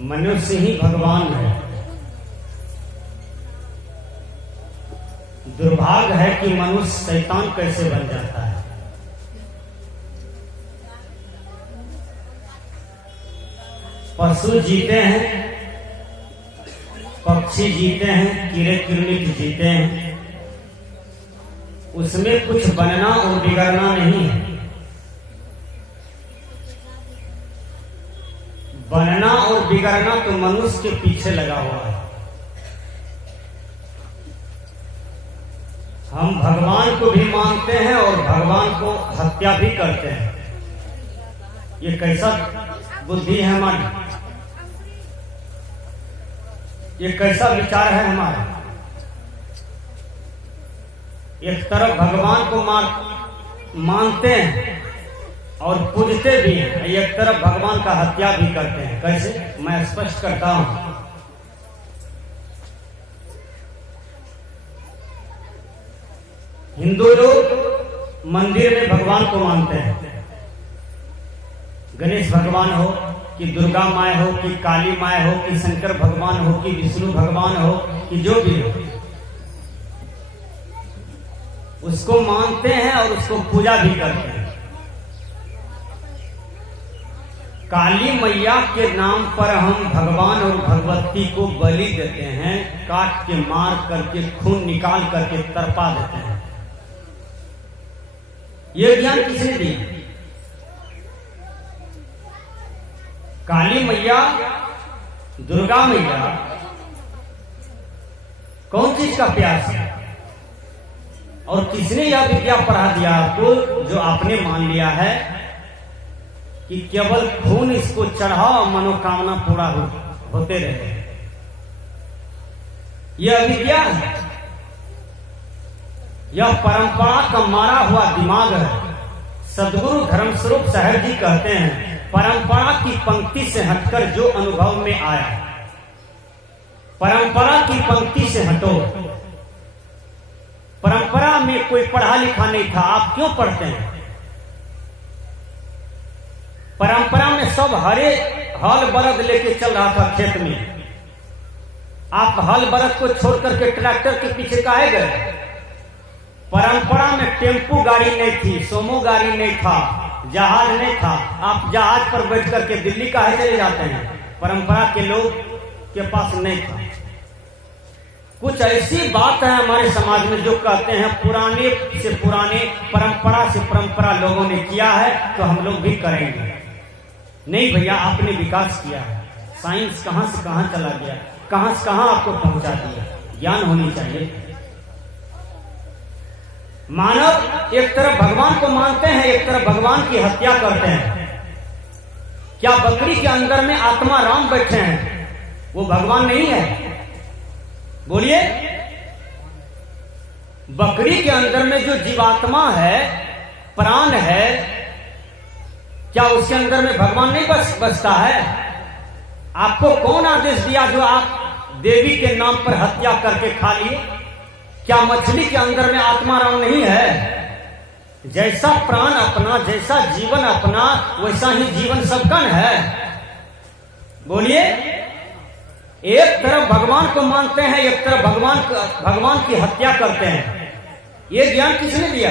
मनुष्य ही भगवान है। दुर्भाग्य है कि मनुष्य शैतान कैसे बन जाता है। पशु जीते हैं, पक्षी जीते हैं, कीड़े कीड़े जीते हैं, उसमें कुछ बनना और बिगड़ना नहीं है। बनना और बिगड़ना तो मनुष्य के पीछे लगा हुआ है। हम भगवान को भी मानते हैं और भगवान को हत्या भी करते हैं। ये कैसा बुद्धि है हमारी, ये कैसा विचार है हमारा। एक तरफ भगवान को मानते हैं और पूजते भी हैं, एक तरफ भगवान का हत्या भी करते हैं। कैसे, मैं स्पष्ट करता हूं। हिंदू लोग मंदिर में भगवान को मानते हैं, गणेश भगवान हो कि दुर्गा माए हो कि काली माए हो कि शंकर भगवान हो कि विष्णु भगवान हो कि जो भी हो, उसको मानते हैं और उसको पूजा भी करते हैं। काली मैया के नाम पर हम भगवान और भगवती को बलि देते हैं, काट के मार करके खून निकाल करके तड़पा देते हैं। ये ज्ञान किसने दिया? काली मैया, दुर्गा मैया, कौन चीज का प्यास है? और किसने यह विद्या पढ़ा दिया आपको, जो आपने मान लिया है कि केवल खून इसको चढ़ाओ, मनोकामना पूरा होते रहे? यह विद्या है, यह परंपरा का मारा हुआ दिमाग है। सदगुरु धर्मस्वरूप साहब जी कहते हैं, परंपरा की पंक्ति से हटकर जो अनुभव में आया, परंपरा की पंक्ति से हटो। परंपरा में कोई पढ़ा लिखा नहीं था, आप क्यों पढ़ते हैं? परंपरा में सब हरे हल बरद लेके चल रहा था खेत में। आप हल बरद को छोड़ करके ट्रैक्टर के पीछे काहे गए? परंपरा में टेम्पू गाड़ी नहीं थी, सोमो गाड़ी नहीं था, जहाज नहीं था। आप जहाज पर बैठ करके दिल्ली काहे चले जाते हैं? परंपरा के लोग के पास नहीं था। कुछ ऐसी बात है हमारे समाज में जो कहते हैं पुराने से पुराने, परंपरा से परंपरा लोगों ने किया है तो हम लोग भी करेंगे। नहीं भैया, आपने विकास किया है, साइंस कहां से कहां चला गया, कहां से कहां आपको पहुंचा दिया। ज्ञान होनी चाहिए। मानव एक तरफ भगवान को मानते हैं, एक तरफ भगवान की हत्या करते हैं। क्या बकरी के अंदर में आत्मा राम बैठे हैं, वो भगवान नहीं है? बोलिए। बकरी के अंदर में जो जीवात्मा है, प्राण है, क्या उसके अंदर में भगवान नहीं बसता है? आपको कौन आदेश दिया जो आप देवी के नाम पर हत्या करके खा लिए? क्या मछली के अंदर में आत्मा राम नहीं है? जैसा प्राण अपना, जैसा जीवन अपना, वैसा ही जीवन सबका है। बोलिए। एक तरफ भगवान को मानते हैं, एक तरफ भगवान की हत्या करते हैं। ये ज्ञान किसने दिया?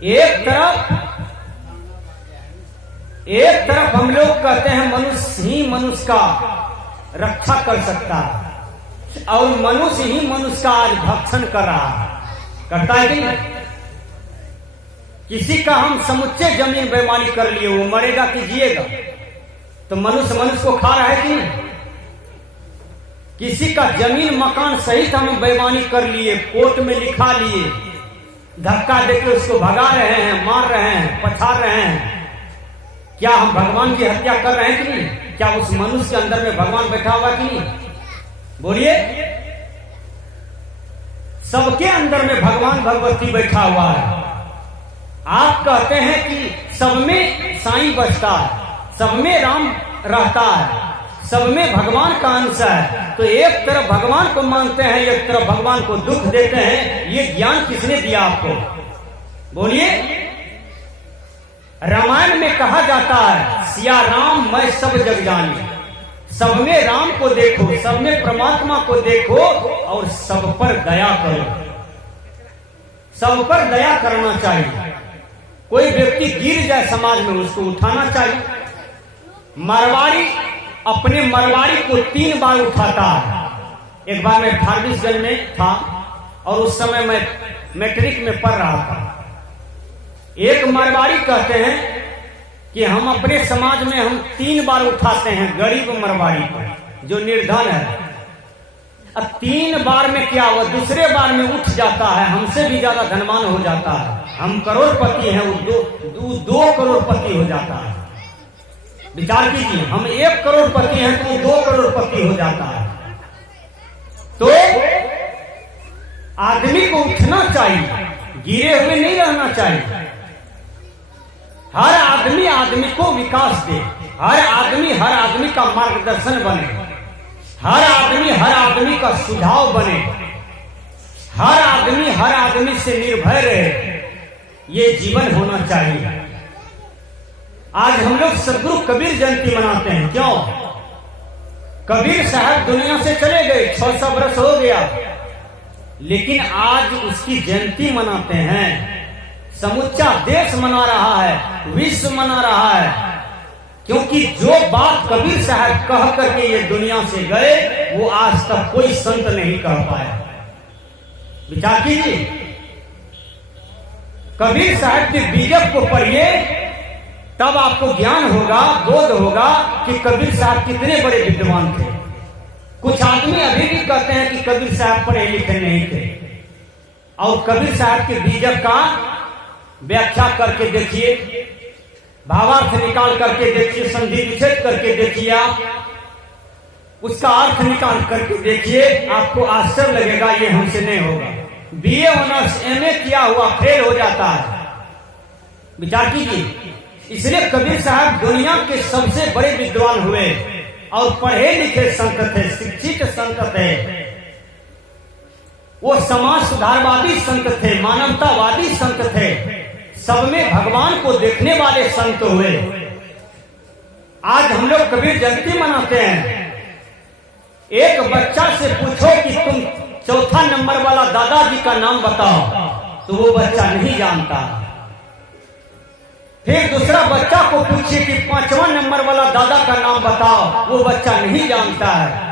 एक तरफ हम लोग कहते हैं मनुष्य ही मनुष्य का रक्षा कर सकता है, और मनुष्य ही मनुष्य का आज भक्षण कर रहा है। करता है कि नहीं? किसी का हम समुच्चय जमीन बेईमानी कर लिए, वो मरेगा कि जिएगा? तो मनुष्य को खा रहा है कि नहीं? किसी का जमीन मकान सहित हम बेईमानी कर लिए, कोर्ट में लिखा लिए, धक्का देके उसको भगा रहे हैं, मार रहे हैं, पछाड़ रहे हैं। क्या हम भगवान की हत्या कर रहे हैं कि नहीं? क्या उस मनुष्य के अंदर में भगवान बैठा हुआ कि नहीं? बोलिए। सबके अंदर में भगवान भगवती बैठा हुआ है। आप कहते हैं कि सब में साईं बसता है, सब में राम रहता है, सब में भगवान का अंश है। तो एक तरफ भगवान को मानते हैं, एक तरफ भगवान को दुख देते हैं। ये ज्ञान किसने दिया आपको? बोलिए। रामायण में कहा जाता है सिया राम मैं सब जग जानी। सब में राम को देखो, सब में परमात्मा को देखो और सब पर दया करो। सब पर दया करना चाहिए। कोई व्यक्ति गिर जाए समाज में, उसको उठाना चाहिए। मारवाड़ी अपने मारवाड़ी को 3 बार उठाता है। एक बार मैं फारबिसगंज में था और उस समय मैं मैट्रिक में पढ़ रहा था। एक मारवाड़ी कहते हैं कि हम अपने समाज में हम 3 बार उठाते हैं गरीब मारवाड़ी को, जो निर्धन है। अब 3 बार में क्या हुआ, दूसरे बार में उठ जाता है, हमसे भी ज्यादा धनवान हो जाता है। हम करोड़पति हैं, वो 2 करोड़पति हो जाता है। विचार कीजिए, हम 1 करोड़पति हैं तो वो 2 करोड़पति हो जाता है। तो आदमी को उठना चाहिए, गिरे हुए नहीं रहना चाहिए। हर आदमी आदमी को विकास दे, हर आदमी का मार्गदर्शन बने, हर आदमी का सुझाव बने, हर आदमी से निर्भय रहे। ये जीवन होना चाहिए। आज हम लोग सदगुरु कबीर जयंती मनाते हैं। क्यों? कबीर साहब दुनिया से चले गए, 600 वर्ष हो गया, लेकिन आज उसकी जयंती मनाते हैं। समूचा देश मना रहा है, विश्व मना रहा है, क्योंकि जो बात कबीर साहब कह करके ये दुनिया से गए वो आज तक कोई संत नहीं कह पाया। विचार कीजिए, कबीर साहब के बीजक को पढ़िए, तब आपको ज्ञान होगा, बोध होगा कि कबीर साहब कितने बड़े विद्वान थे। कुछ आदमी अभी भी कहते हैं कि कबीर साहब पढ़े लिखे नहीं थे। और कबीर साहब के बीजक का व्याख्या करके देखिए, भावार्थ निकाल करके देखिए, संधि विच्छेद करके देखिए, आप उसका अर्थ निकाल करके देखिए, आपको आश्चर्य लगेगा ये हमसे नहीं होगा। BA ऑनर्स MA किया हुआ फेल हो जाता है। विचार कीजिए। इसलिए कबीर साहब दुनिया के सबसे बड़े विद्वान हुए और पढ़े लिखे संत थे, शिक्षित संत थे। वो समाज सुधारवादी संत थे, मानवतावादी संत थे, सब में भगवान को देखने वाले संत हुए। आज हम लोग कबीर जयंती मनाते हैं। एक बच्चा से पूछो कि तुम 4था नंबर वाला दादाजी का नाम बताओ, तो वो बच्चा नहीं जानता। फिर दूसरा बच्चा को पूछिए कि 5वां नंबर वाला दादा का नाम बताओ, वो बच्चा नहीं जानता है।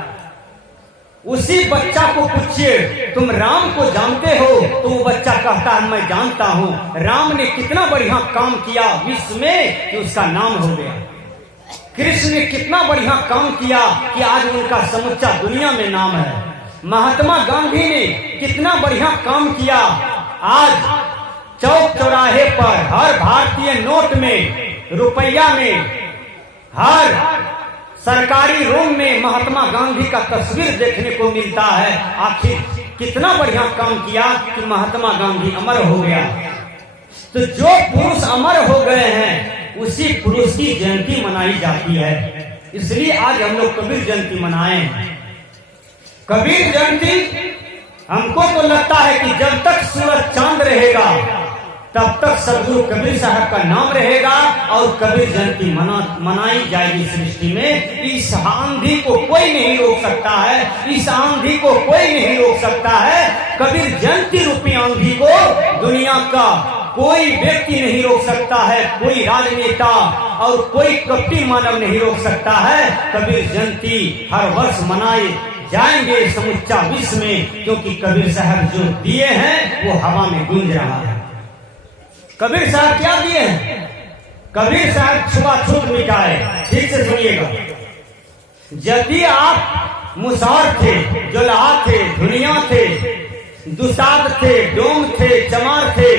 उसी बच्चा को पूछिए तुम राम को जानते हो, तो वो बच्चा कहता है मैं जानता हूं। राम ने कितना बढ़िया काम किया विश्व में कि उसका नाम हो गया। कृष्ण ने कितना बढ़िया काम किया कि आज उनका समूचा दुनिया में नाम है। महात्मा गांधी ने कितना बढ़िया काम किया, आज चौक चौराहे पर हर भारतीय नोट में, रुपया में, हर सरकारी रूम में महात्मा गांधी का तस्वीर देखने को मिलता है। आखिर कितना बढ़िया काम किया कि महात्मा गांधी अमर हो गया। तो जो पुरुष अमर हो गए हैं उसी पुरुष की जयंती मनाई जाती है। इसलिए आज हम लोग कबीर जयंती मनाए। कबीर जयंती हमको तो लगता है कि जब तक सूरज चांद रहेगा तब तक सदगुरु कबीर साहब का नाम रहेगा और कबीर जयंती मनाई जाएगी सृष्टि में। इस आंधी को कोई नहीं रोक सकता है, इस आंधी को कोई नहीं रोक सकता है। कबीर जयंती रूपी आंधी को दुनिया का कोई व्यक्ति नहीं रोक सकता है, कोई राजनेता और कोई कपटी मानव नहीं रोक सकता है। कबीर जयंती हर वर्ष मनाए जाएंगे समूचा विश्व में, क्योंकि कबीर साहब जो दिए हैं वो हवा में गूंज रहा है। कबीर साहब क्या दिए हैं? कबीर साहब छुआछूत मिटाए। ठीक से सुनिएगा। यदि आप मुसार थे, जुल्हा थे, दुनिया थे, दुसाद थे, डोम थे, चमार थे,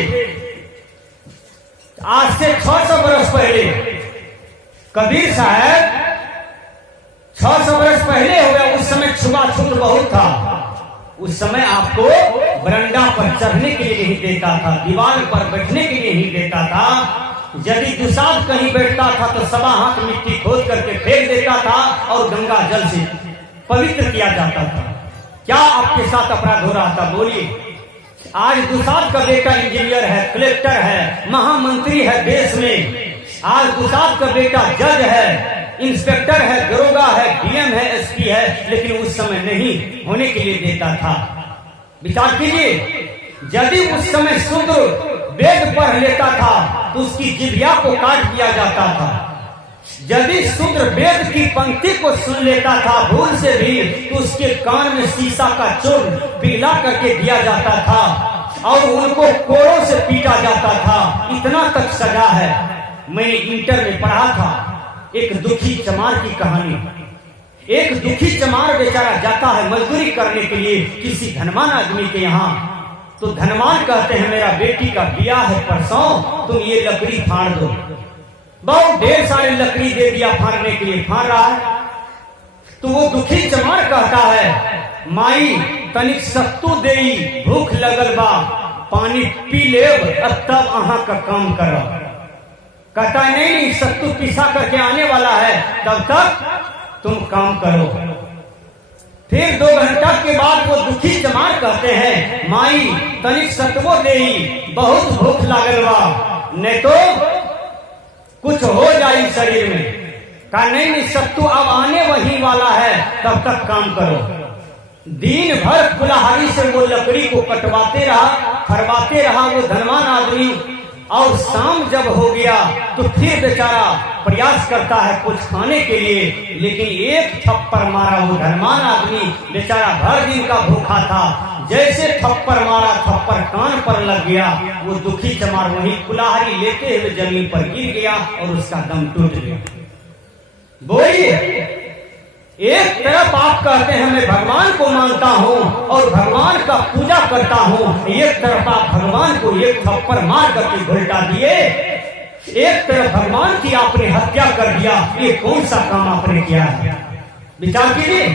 आज से 600 वर्ष पहले कबीर साहब 600 वर्ष पहले हो गया। उस समय छुआछूत बहुत था। उस समय आपको बरंडा पर चढ़ने के लिए नहीं देता था, दीवार पर बैठने के लिए नहीं देता था। यदि दुसाद कहीं बैठता था तो 1.25 हाथ मिट्टी खोद करके फेंक देता था और गंगा जल से पवित्र किया जाता था। क्या आपके साथ अपराध हो रहा था? बोलिए। आज दुसाद का बेटा इंजीनियर है, कलेक्टर है, महामंत्री है देश में, आज गुसाब का बेटा जज है, इंस्पेक्टर है, दरोगा है, डीएम है, एसपी है, लेकिन उस समय नहीं होने के लिए देता था। विचार कीजिए, यदि उस समय शूद्र वेद पढ़ लेता था तो उसकी जिह्वा को काट दिया जाता था। यदि शूद्र वेद की पंक्ति को सुन लेता था भूल से भी तो उसके कान में शीशा का चूर्ण पिघला करके दिया जाता था और उनको कोड़ों से पीटा जाता था। इतना तक सजा है। मैंने इंटर में पढ़ा था एक दुखी चमार की कहानी। एक दुखी चमार बेचारा जाता है मजदूरी करने के लिए किसी धनवान आदमी के यहाँ। तो धनवान कहते हैं मेरा बेटी का ब्याह है परसों, तुम ये लकड़ी फाड़ दो। बहुत ढेर सारी लकड़ी दे दिया फाड़ने के लिए, फाड़ रहा है। तो वो दुखी चमार कहता है माई तनिक सत्तू देई, भूख लगल बा, पानी पी लेब तब अहाँ का काम करो। कहता है नहीं, सत्तू पिसा करके आने वाला है, तब तक तुम काम करो। फिर 2 घंटा के बाद वो दुखी चमार कहते हैं माई तनिक सत्वो देई, बहुत भूख लागल बा, नहीं तो कुछ हो जाए शरीर में। कहा नहीं, सत्तू अब आने वही वाला है, तब तक काम करो। दिन भर कुल्हाड़ी से वो लकड़ी को कटवाते रहा, फरवाते रहा वो धनवान आदमी। और शाम जब हो गया तो फिर बेचारा प्रयास करता है कुछ खाने के लिए, लेकिन एक थप्पड़ मारा वो धनवान आदमी बेचारा भर दिन का भूखा था। जैसे थप्पड़ मारा, थप्पड़ कान पर लग गया, वो दुखी चमार वही कुल्हाड़ी लेते हुए जमीन पर गिर गया और उसका दम टूट गया। बोलिए, एक तरफ आप कहते हैं मैं भगवान को मानता हूँ और भगवान का पूजा करता हूँ, एक तरफ आप भगवान को एक थप्पड़ मार करके घुलटा दिए, एक तरफ भगवान की आपने हत्या कर दिया। ये कौन सा काम आपने किया है? विचार कीजिए।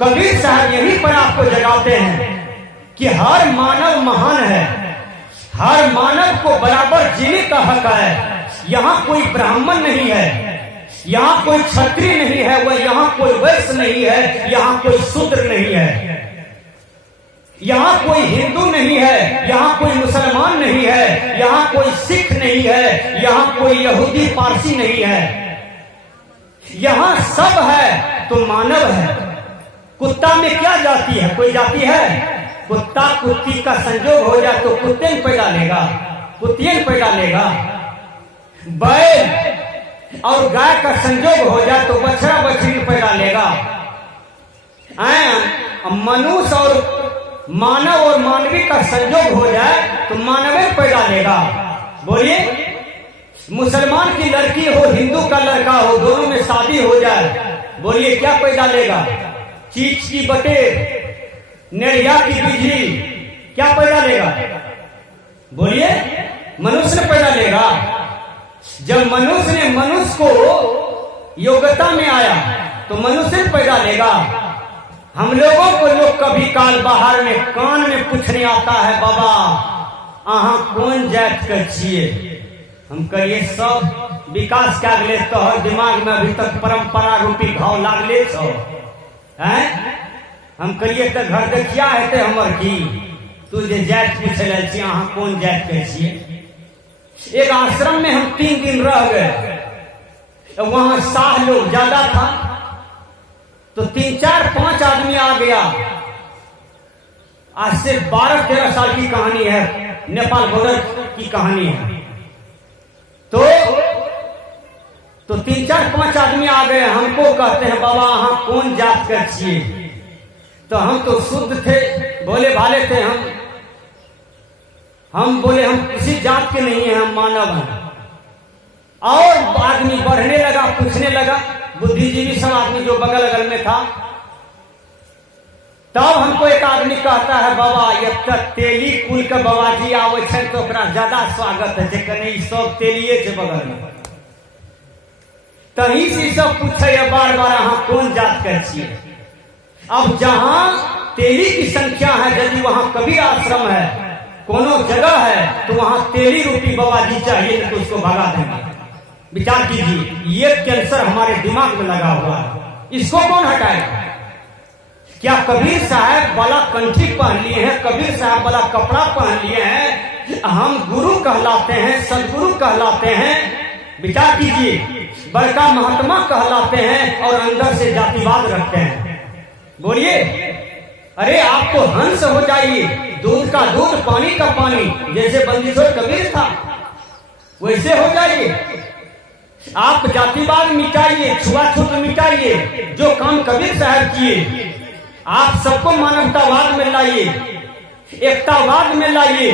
कबीर साहब यहीं पर आपको जगाते हैं कि हर मानव महान है, हर मानव को बराबर जीने का हक है। यहाँ कोई ब्राह्मण नहीं है, यहाँ कोई क्षत्रिय नहीं है, वह यहाँ कोई वैश्य नहीं है, यहाँ कोई शूद्र नहीं है, यहाँ कोई हिंदू नहीं है, यहाँ कोई मुसलमान नहीं है, यहाँ कोई सिख नहीं है, यहाँ कोई यहूदी पारसी नहीं है, यहाँ सब है तो मानव है। कुत्ता में क्या जाति है? कोई जाति है? कुत्ता कुत्ती का संजोग हो जाए तो कुत्ते में पैदा लेगा, कुत्तियन पैदा लेगा। बैल और गाय का संजोग हो जाए तो बछड़ा बछड़ी पैदा लेगा। मनुष्य और मानव और मानवी का संजोग हो जाए तो मानव पैदा लेगा। बोलिए, मुसलमान की लड़की हो, हिंदू का लड़का हो, दोनों में शादी हो जाए, बोलिए क्या पैदा लेगा? चीच की बटेर, नेड़िया की बिजली, क्या पैदा लेगा? बोलिए, मनुष्य ने पैदा लेगा। जब मनुष्य ने मनुष्य को योग्यता में आया तो मनुष्य पैदा लेगा। हम लोगों को लोग कभी काल बाहर में कान में पूछने आता है बाबा अहाँ कौन जात के छिए? हम कहिए सब विकास क्या गले तो दिमाग में अभी तक परंपरा रूपी घाव लागले छो हैं। हम कहिए तो घर देखिया हेते हमर की तू जे जात पूछे ले छी अहाँ कौन जात के छिए? एक आश्रम में हम 3 दिन रह गए, वहां शाह लोग ज्यादा था तो 3, 4, 5 आदमी आ गया। आज से 12-13 साल की कहानी है, नेपाल बॉर्डर की कहानी है। तो 3, 4, 5 आदमी आ गए, हमको कहते हैं बाबा अहाँ कौन जात के छिए? तो हम तो शुद्ध थे, भोले भाले थे। हम बोले हम किसी जात के नहीं है, हम मानव हैं। और आदमी बढ़ने लगा, पूछने लगा, बुद्धिजीवी सब आदमी जो बगल अगल में था। तब हमको एक आदमी कहता है बाबा ये तेली कुल के बाबाजी आवे छे तो ओकरा ज्यादा स्वागत है, कहीं सब तेलिए छे बगल में। तही से सब पूछे बार बार अहाँ कौन जात के छिए? अब जहां तेली की संख्या है, यदि वहां कबीर आश्रम है, कोनो जगह है, तो वहां तेली रूपी बाबाजी चाहिए तो उसको भगा देंगे। विचार कीजिए, ये कैंसर हमारे दिमाग में लगा हुआ है, इसको कौन हटाएगा? क्या कबीर साहब वाला कंठी पहन लिए हैं, कबीर साहब वाला कपड़ा पहन लिए हैं, हम गुरु कहलाते हैं, सदगुरु कहलाते हैं, विचार कीजिए, बड़का महात्मा कहलाते हैं और अंदर से जातिवाद रखते हैं। बोलिए, अरे आप तो हंस हो जाइए, दूध का दूध पानी का पानी, जैसे बंदीश्वर कबीर था वैसे हो जाइए। आप जातिवाद मिटाइए, छुआछूत मिटाइए, जो काम कबीर साहब किए। आप सबको मानवतावाद में लाइए, एकतावाद में लाइए,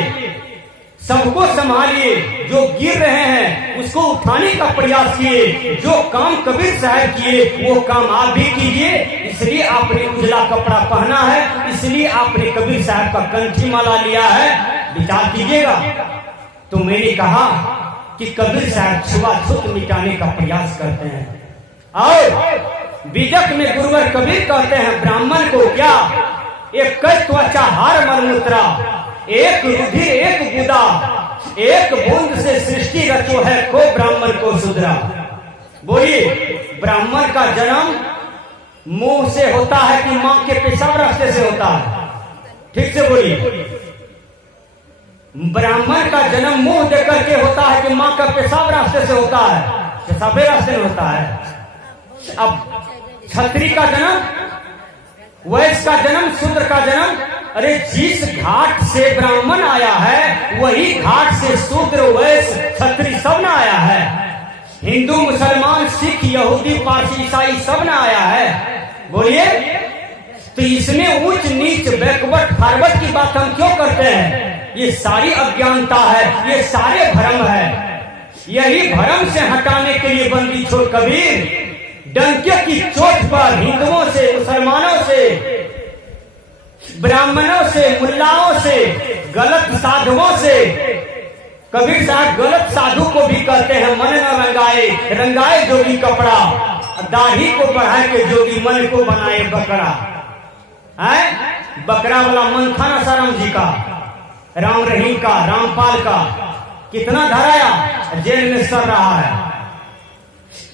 सबको संभालिए। जो गिर रहे हैं उसको उठाने का प्रयास किए। जो काम कबीर साहब किए वो काम आप भी कीजिए। इसलिए आपने उजला कपड़ा पहना है, इसलिए आपने कबीर साहब का कंठी माला लिया है। विचार कीजिएगा। तो मैंने कहा कि कबीर साहब छुआछूत मिटाने का प्रयास करते हैं। और बीजक में गुरुवर कबीर कहते हैं ब्राह्मण को क्या, एक त्वचा हार मलमूत्रा, एक रुधिर एक गुदा, एक बूंद से सृष्टि रचो है को ब्राह्मण को सुधरा। बोलिए, ब्राह्मण का जन्म मुंह से होता है कि मां के पेशाब रास्ते से होता है? ठीक से बोलिए। ब्राह्मण का जन्म मुंह देकर के होता है कि मां का पेशाब रास्ते से होता है? पेशाबे रास्ते में होता है। अब क्षत्रिय का जन्म, वैश्य का जन्म, शूद्र का जन्म, अरे जिस घाट से ब्राह्मण आया है वही घाट से शूद्र वैश्य क्षत्रिय सब न आया है। हिंदू मुसलमान सिख यहूदी पारसी ईसाई सब न आया है। बोलिए, तो इसमें ऊंच नीच बैकवर्ड फॉरवर्ड की बात हम क्यों करते हैं? ये सारी अज्ञानता है, ये सारे भ्रम है। यही भ्रम से हटाने के लिए बंदी छोड़ कबीर डंके की चोट पर हिंदुओं से, मुसलमानों से, ब्राह्मणों से, मुल्लाओं से, गलत साधुओं से, कबीर साहब गलत साधु को भी कहते हैं मन न रंगाए, रंगाए जोगी कपड़ा, दाढ़ी को बढ़ाए के जोगी मन को बनाए बकरा। है बकरा वाला मन था ना साराम जी का, राम रहीम का, रामपाल का, कितना धराया, जेल में सड़ रहा है।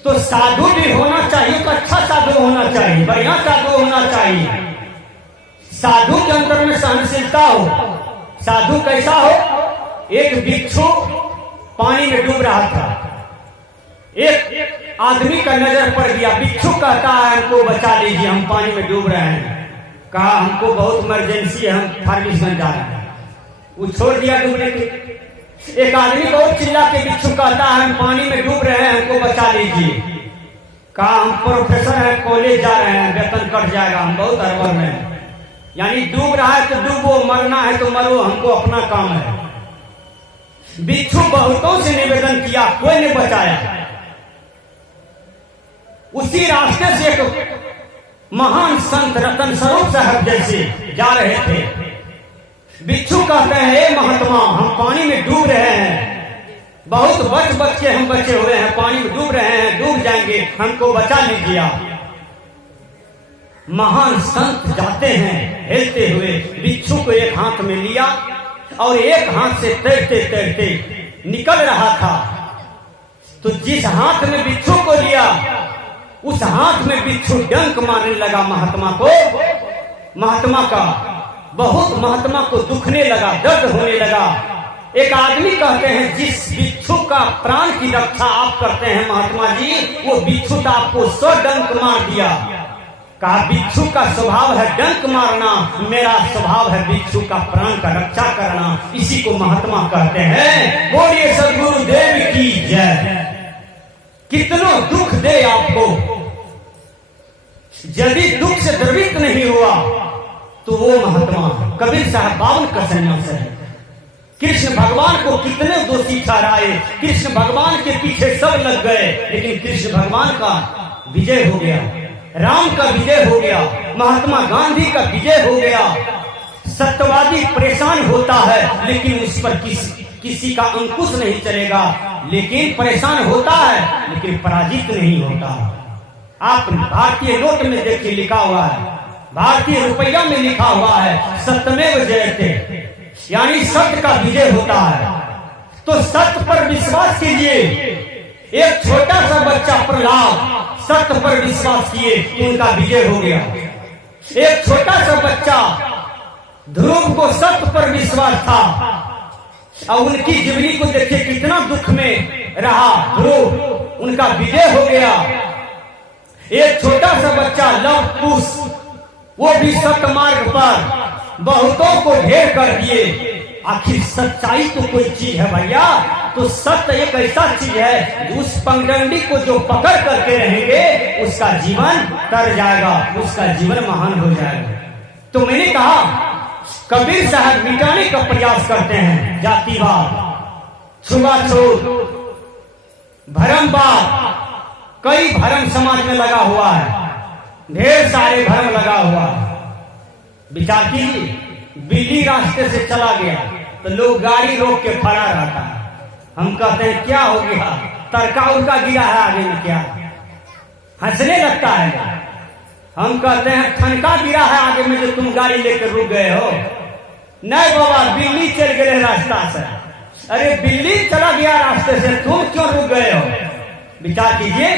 तो साधु भी होना चाहिए, तो अच्छा साधु होना चाहिए, बढ़िया साधु होना चाहिए। साधु के अंदर में सहनशीलता हो। साधु कैसा हो? एक बिच्छू पानी में डूब रहा था, एक आदमी का नजर पड़ गया। बिच्छू कहता है हमको बचा लीजिए, हम पानी में डूब रहे हैं। कहा हमको बहुत इमरजेंसी है, हम फार्मेसीगंज जा रहे हैं। वो छोड़ दिया डूबने के। एक आदमी को चिल्ला के बिच्छू कहता है हम पानी में डूब रहे हैं, हमको बचा लीजिए। कहा हम प्रोफेसर हैं, कॉलेज जा रहे हैं, वेतन कट जाएगा, हम बहुत अरबर में हैं। यानी डूब रहा है तो डूबो, मरना है तो मरो, हमको अपना काम है। बिच्छू बहुतों से निवेदन किया, कोई नहीं बचाया। उसी रास्ते से एक महान संत रतन स्वरूप साहब जैसे जा रहे थे। बिच्छू कहते हैं हे महात्मा, हम पानी में डूब रहे हैं, बहुत बच बच के हम बचे हुए हैं, पानी में डूब रहे हैं, डूब जाएंगे, हमको बचा लीजिए। महान संत जाते हैं हिलते हुए, बिच्छू को एक हाथ में लिया और एक हाथ से तैरते तैरते निकल रहा था। तो जिस हाथ में बिच्छू को लिया उस हाथ में बिच्छू डंक मारने लगा महात्मा को। महात्मा का बहुत, महात्मा को दुखने लगा, दर्द होने लगा। एक आदमी कहते हैं जिस बिच्छू का प्राण की रक्षा आप करते हैं महात्मा जी, वो बिच्छू तो आपको 100 डंक मार दिया। कहा बिच्छू का स्वभाव है डंक मारना, मेरा स्वभाव है बिच्छू का प्राण का रक्षा करना। इसी को महात्मा कहते हैं। बोलिए सदगुरुदेव की जय। कितनो दुख दे आपको, यदि दुख से द्रवित नहीं हुआ तो वो महात्मा कबीर साहब 52 का सन्यास है। कृष्ण भगवान को कितने दोषी ठहराए, कृष्ण भगवान के पीछे सब लग गए, लेकिन कृष्ण भगवान का विजय हो गया, राम का विजय हो गया, महात्मा गांधी का विजय हो गया। सत्यवादी परेशान होता है लेकिन उस पर किसी का अंकुश नहीं चलेगा, लेकिन परेशान होता है लेकिन पराजित नहीं होता। आप भारतीय नोट में देखिए लिखा हुआ है, भारतीय रुपया में लिखा हुआ है सत्यमेव जयते, यानी सत्य का विजय होता है। तो सत्य पर विश्वास कीजिए। एक छोटा सा बच्चा प्रहलाद सत्य पर विश्वास किए तो उनका विजय हो गया। एक छोटा सा बच्चा ध्रुव को सत्य पर विश्वास था, और उनकी जीवनी को देखिए कितना दुख में रहा, ध्रुव उनका विजय हो गया। एक छोटा सा बच्चा लव कुश, वो भी सत्य मार्ग पर बहुतों को ढेर कर दिए। आखिर सच्चाई तो कोई चीज है भैया, तो सत्य एक ऐसा चीज है, उस पगडंडी को जो पकड़ करके रहेंगे उसका जीवन तर जाएगा, उसका जीवन महान हो जाएगा। तो मैंने कहा कबीर साहब मिटाने का प्रयास करते हैं जातिवाद, छुआछूत, भरमवाद। कई भरम समाज में लगा हुआ है, ढेर सारे भरम लगा हुआ है। विचार कीजिए, बिल्ली रास्ते से चला गया तो लोग गाड़ी रोक के खड़ा रहता है। हम कहते हैं क्या हो गया, तड़का उड़का गिरा है आगे में, क्या हंसने लगता है। हम कहते हैं ठनका गिरा है आगे में जो तुम गाड़ी लेकर रुक गए हो। नहीं बाबा, बिल्ली चल गए रास्ता से। अरे बिल्ली चला गया रास्ते से, तुम क्यों रुक गए हो? विचार कीजिए,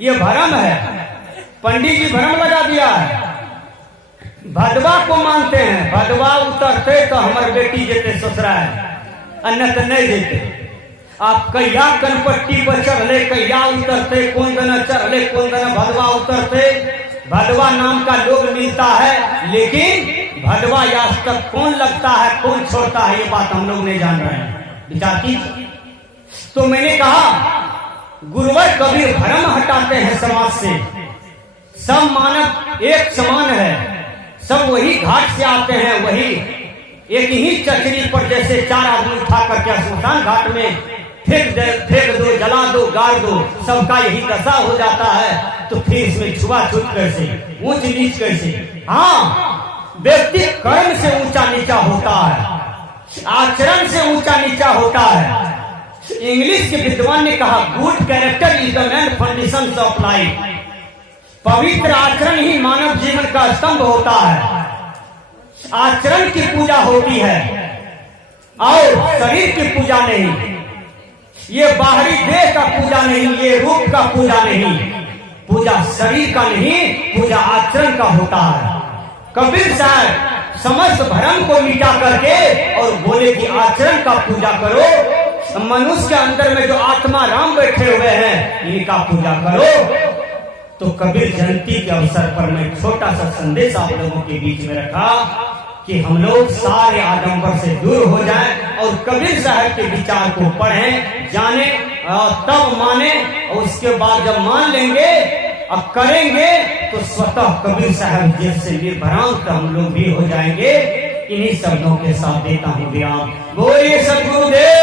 ये भरम है। पंडित जी भरम लगा दिया है। भदवा को मानते हैं, भदवा उतरते तो हमारे बेटी जेते ससुराल, अन्य तो नहीं देते। आप कहिया कनपट्टी पर चढ़ले, कहिया उतरते, कौन दिन चढ़ले, कौन दिन भदवा उतरते। भदवा नाम का लोग मिलता है, लेकिन भदवा आज तक कौन लगता है कौन छोड़ता है, ये बात हम लोग नहीं जान रहे हैं। विचार कीजिए। तो मैंने कहा गुरुवर कबीर भरम हटाते हैं समाज से। सब मानव एक समान है, सब वही घाट से आते हैं, वही एक ही चचरी पर जैसे चार आदमी उठा करके स्मशान घाट में फेंक दो, जला दो, गाड़ दो, सबका यही दशा हो जाता है। तो फिर इसमें छुआछूत कैसे, ऊंच नीच कैसे? हाँ, व्यक्ति कर्म से ऊंचा नीचा होता है, आचरण से ऊंचा नीचा होता है। इंग्लिश के विद्वान ने कहा good character is the main foundation of life. पवित्र आचरण ही मानव जीवन का स्तंभ होता है। आचरण की पूजा होती है और शरीर की पूजा नहीं। ये बाहरी देह का पूजा नहीं, ये रूप का पूजा नहीं। पूजा शरीर का नहीं, पूजा आचरण का होता है। कबीर साहब समस्त भरम को मिटा करके और बोले कि आचरण का पूजा करो। मनुष्य के अंदर में जो आत्मा राम बैठे हुए हैं, इनका पूजा करो। तो कबीर जयंती के अवसर पर मैं छोटा सा संदेश आप लोगों के बीच में रखा कि हम लोग सारे आडंबर से दूर हो जाएं और कबीर साहब के विचार को पढ़ें, जाने, तब माने, और उसके बाद जब मान लेंगे और करेंगे तो स्वतः कबीर साहब जैसे निर्भरांत हम लोग भी हो जाएंगे। इन्हीं शब्दों के साथ देता हूँ विराम। बोलिए सद्गुरुदेव।